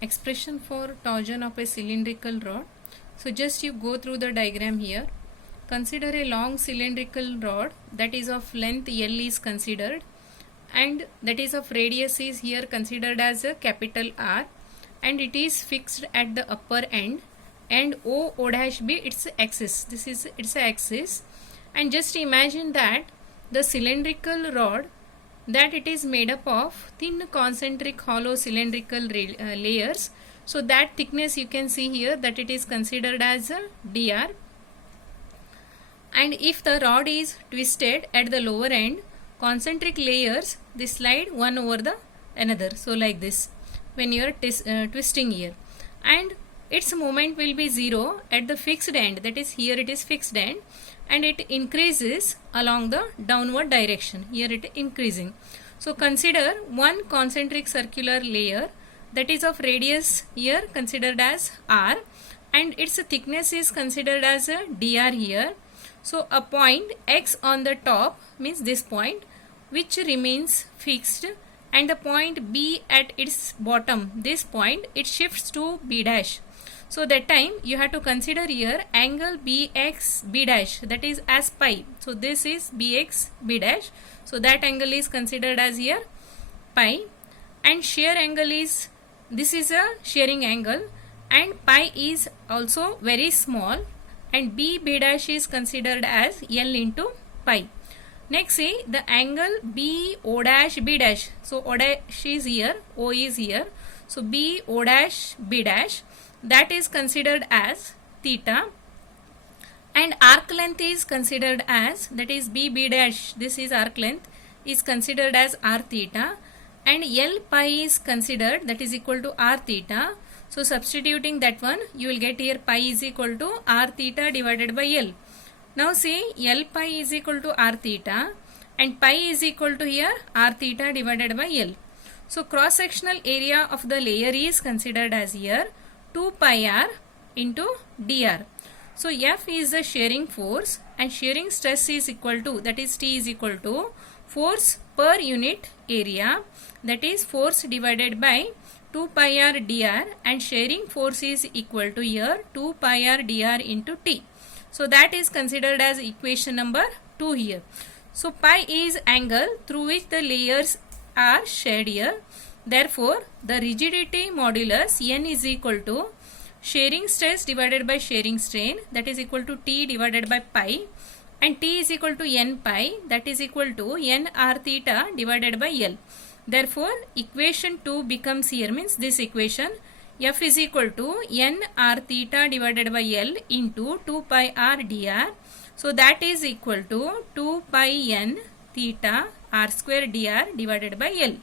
expression for torsion of a cylindrical rod. So just you go through the diagram here. Consider a long cylindrical rod that is of length L is considered, and that is of radius is here considered as a capital R, and it is fixed at the upper end, and O dash be its axis. This is its axis, and just imagine that the cylindrical rod, that it is made up of thin concentric hollow cylindrical layers. So that thickness you can see here that it is considered as a dr. And if the rod is twisted at the lower end, concentric layers they slide one over the another. So like this when you are twisting here, and its moment will be 0 at the fixed end, that is here it is fixed end, and it increases along the downward direction. Here it is increasing. So consider one concentric circular layer that is of radius here considered as R, and its thickness is considered as a dr here. So a point X on the top means this point which remains fixed, and the point B at its bottom, this point it shifts to B dash. So that time you have to consider here angle BX B dash, that is as pi. So this is BX B dash. So that angle is considered as here pi, and shear angle is, this is a shearing angle, and pi is also very small, and B dash is considered as L into pi. Next see the angle BO dash B dash. So O dash is here, O is here. So BO dash B dash, that is considered as theta, and arc length is considered as, that is B dash, this is arc length is considered as R theta, and L pi is considered, that is equal to R theta. So substituting that one you will get here pi is equal to R theta divided by L. Now see L pi is equal to R theta, and pi is equal to here R theta divided by L. So cross sectional area of the layer is considered as here 2 pi R into dr. So F is the shearing force, and shearing stress is equal to, that is T is equal to force per unit area, that is force divided by 2 pi R dr, and shearing force is equal to here 2 pi R dr into T. So that is considered as equation number 2 here. So pi is angle through which the layers are shared here. Therefore the rigidity modulus N is equal to shearing stress divided by shearing strain, that is equal to T divided by pi, and T is equal to N pi, that is equal to N R theta divided by L. Therefore equation 2 becomes here, means this equation F is equal to N R theta divided by L into 2 pi R dr. So that is equal to 2 pi N theta R square dr divided by L.